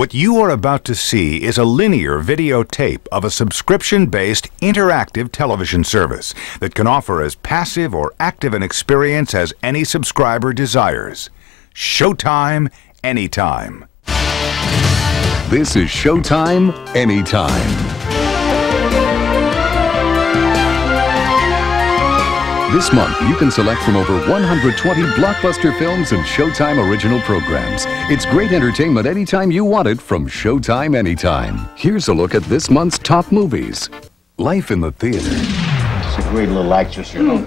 What you are about to see is a linear videotape of a subscription-based interactive television service that can offer as passive or active an experience as any subscriber desires. Showtime Anytime. This is Showtime Anytime. This month, you can select from over 120 blockbuster films and Showtime original programs. It's great entertainment anytime you want it from Showtime Anytime. Here's a look at this month's top movies. Life in the Theater. She's a great little actress, you know.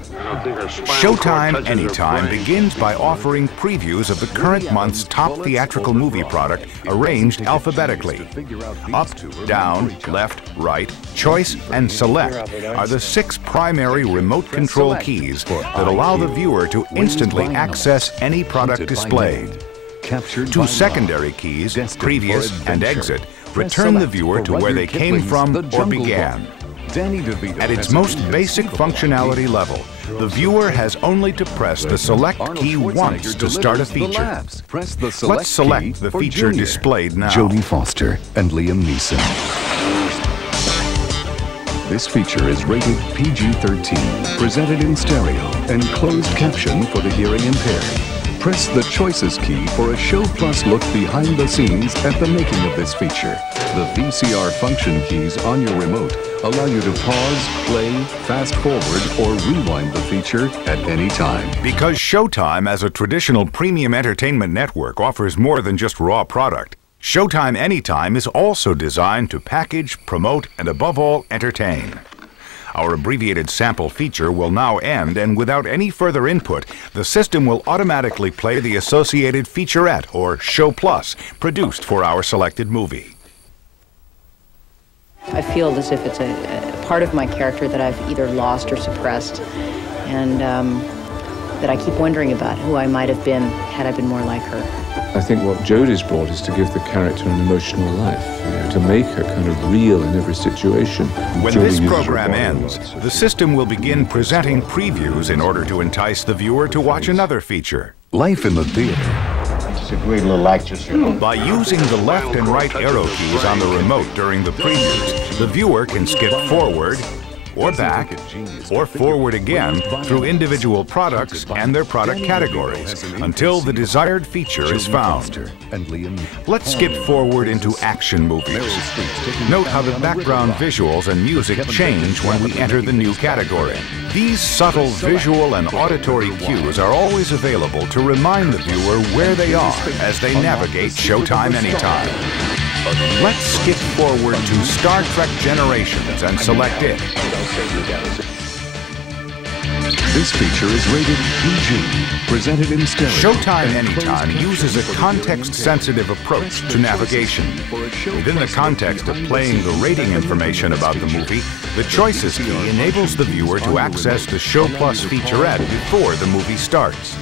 Showtime Anytime begins by offering previews of the current month's top theatrical movie product arranged alphabetically. Up, down, left, right, choice, and select are the 6 primary remote control keys that allow the viewer to instantly access any product displayed. 2 secondary keys, previous and exit, return the viewer to where they came from or began. At its most basic functionality level, the viewer has only to press the select key once to start a feature. Let's select the feature displayed now. Jodie Foster and Liam Neeson. This feature is rated PG-13, presented in stereo, and closed caption for the hearing impaired. Press the Choices key for a Show Plus look behind the scenes at the making of this feature. The VCR function keys on your remote allow you to pause, play, fast forward, or rewind the feature at any time. Because Showtime, as a traditional premium entertainment network, offers more than just raw product, Showtime Anytime is also designed to package, promote, and above all, entertain. Our abbreviated sample feature will now end, and without any further input, the system will automatically play the associated featurette, or Show Plus, produced for our selected movie. I feel as if it's a part of my character that I've either lost or suppressed, and that I keep wondering about who I might have been had I been more like her. I think what Jodie's brought is to give the character an emotional life, you know, to make her kind of real in every situation. When this program ends, the system will begin presenting previews in order to entice the viewer to watch another feature. Life in the Theater. She's a great little actress, you know. By using the left and right arrow keys on the remote during the previews, the viewer can skip forward, or back, or forward again through individual products and their product categories until the desired feature is found. Let's skip forward into action movies. Note how the background visuals and music change when we enter the new category. These subtle visual and auditory cues are always available to remind the viewer where they are as they navigate Showtime Anytime. Let's skip forward to Star Trek Generations and select it. This feature is rated PG, presented in stereo. Showtime Anytime uses a context-sensitive approach to navigation. Within the context of playing the rating information about the movie, the Choices key enables the viewer to access the Show Plus featurette before the movie starts.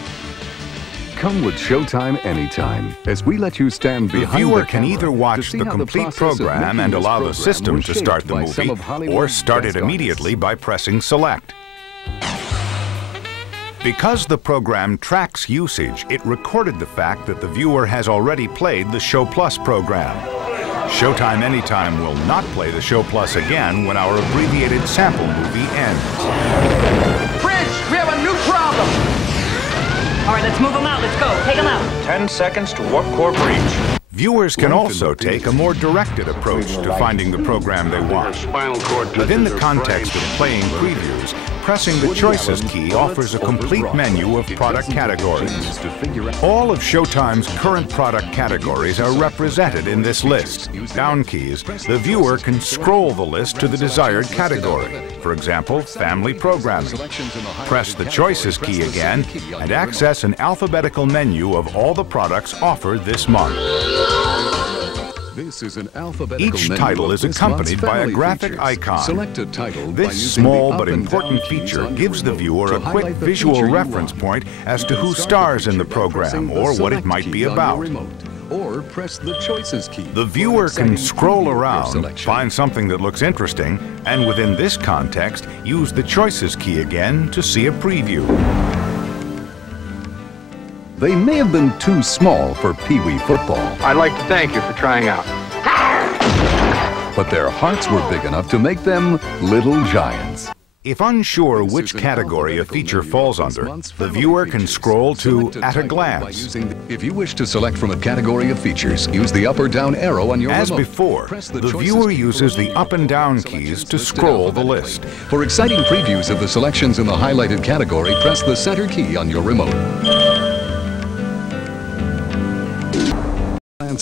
Come with Showtime Anytime, as we let you stand behind the viewer the can camera either watch the complete program and allow the system to start the movie, or start it immediately by pressing Select. Because the program tracks usage, it recorded the fact that the viewer has already played the Show Plus program. Showtime Anytime will not play the Show Plus again when our abbreviated sample movie ends. Bridge, we have a new problem! All right, let's move them out. Let's go. Take them out. 10 seconds to warp core breach. Viewers can also take a more directed approach to finding the program they want. Within the context of playing previews, pressing the Choices key offers a complete menu of product categories. All of Showtime's current product categories are represented in this list. Down keys, the viewer can scroll the list to the desired category. For example, family programming. Press the Choices key again and access an alphabetical menu of all the products offered this month. Each title is accompanied by a graphic icon. This small but important feature gives the viewer a quick visual reference point as to who stars in the program or what it might be about. Or press the Choices key. The viewer can scroll around, find something that looks interesting, and within this context, use the Choices key again to see a preview. They may have been too small for Pee-wee football, I'd like to thank you for trying out. but their hearts were big enough to make them little giants. If unsure which category a feature falls under, the viewer can scroll to At a Glance. If you wish to select from a category of features, use the up or down arrow on your As remote. before, Press the choices viewer key uses for the up and down keys to scroll the list. For exciting previews of the selections in the highlighted category, press the center key on your remote.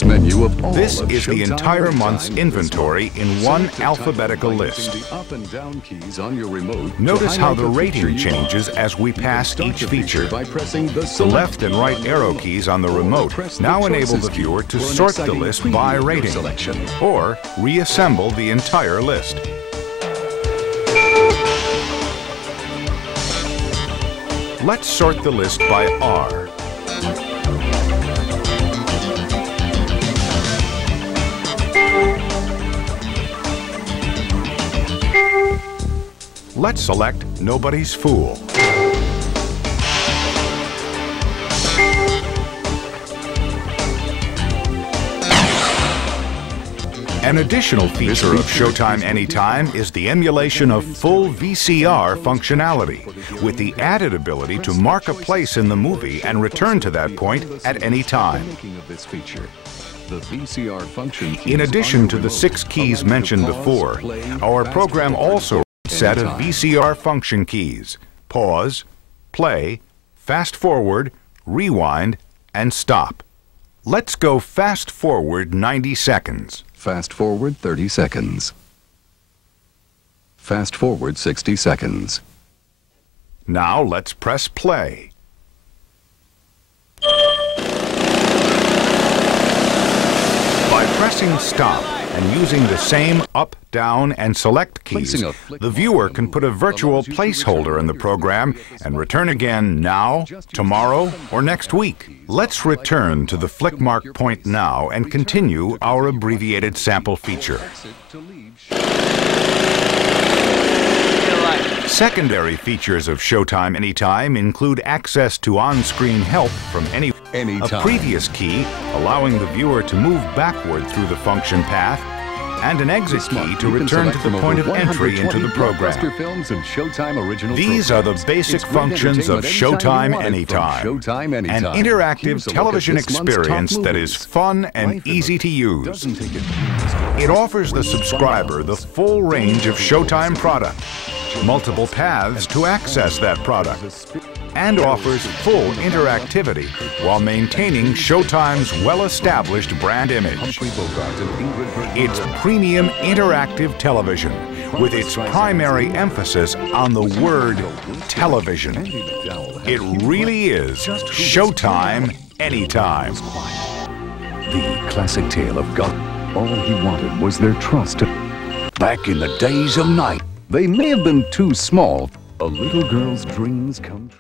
Menu of all This of is the Showtime entire Anytime month's inventory in one Select the alphabetical title by list. using the up and down keys on your remote to Notice how highlight the rating feature you changes want. as we You can pass start each the feature. by pressing the The left and right arrow keys on the remote now enable the viewer to sort the list by rating, or reassemble the entire list. Let's sort the list by R. Let's select Nobody's Fool. An additional feature of Showtime Anytime is the emulation of full VCR functionality, with the added ability to mark a place in the movie and return to that point at any time. In addition to the 6 keys mentioned before, our program also has a set of VCR function keys: pause, play, fast forward, rewind, and stop. Let's go fast forward 90 seconds. Fast forward 30 seconds. Fast forward 60 seconds. Now let's press play. By pressing stop and using the same up, down, and select keys, the viewer can put a virtual placeholder in the program and return again now, tomorrow, or next week. Let's return to the flick mark point now and continue our abbreviated sample feature. Secondary features of Showtime Anytime include access to on-screen help from a previous key allowing the viewer to move backward through the function path, and an exit key to return to the point of entry into the program. These are the basic functions of Showtime Anytime, an interactive television experience that is fun and easy to use. It offers the subscriber the full range of Showtime product, multiple paths to access that product, and offers full interactivity while maintaining Showtime's well-established brand image. It's premium interactive television with its primary emphasis on the word television. It really is Showtime Anytime. The classic tale of God. All he wanted was their trust. Back in the days of night, they may have been too small. A little girl's dreams come true.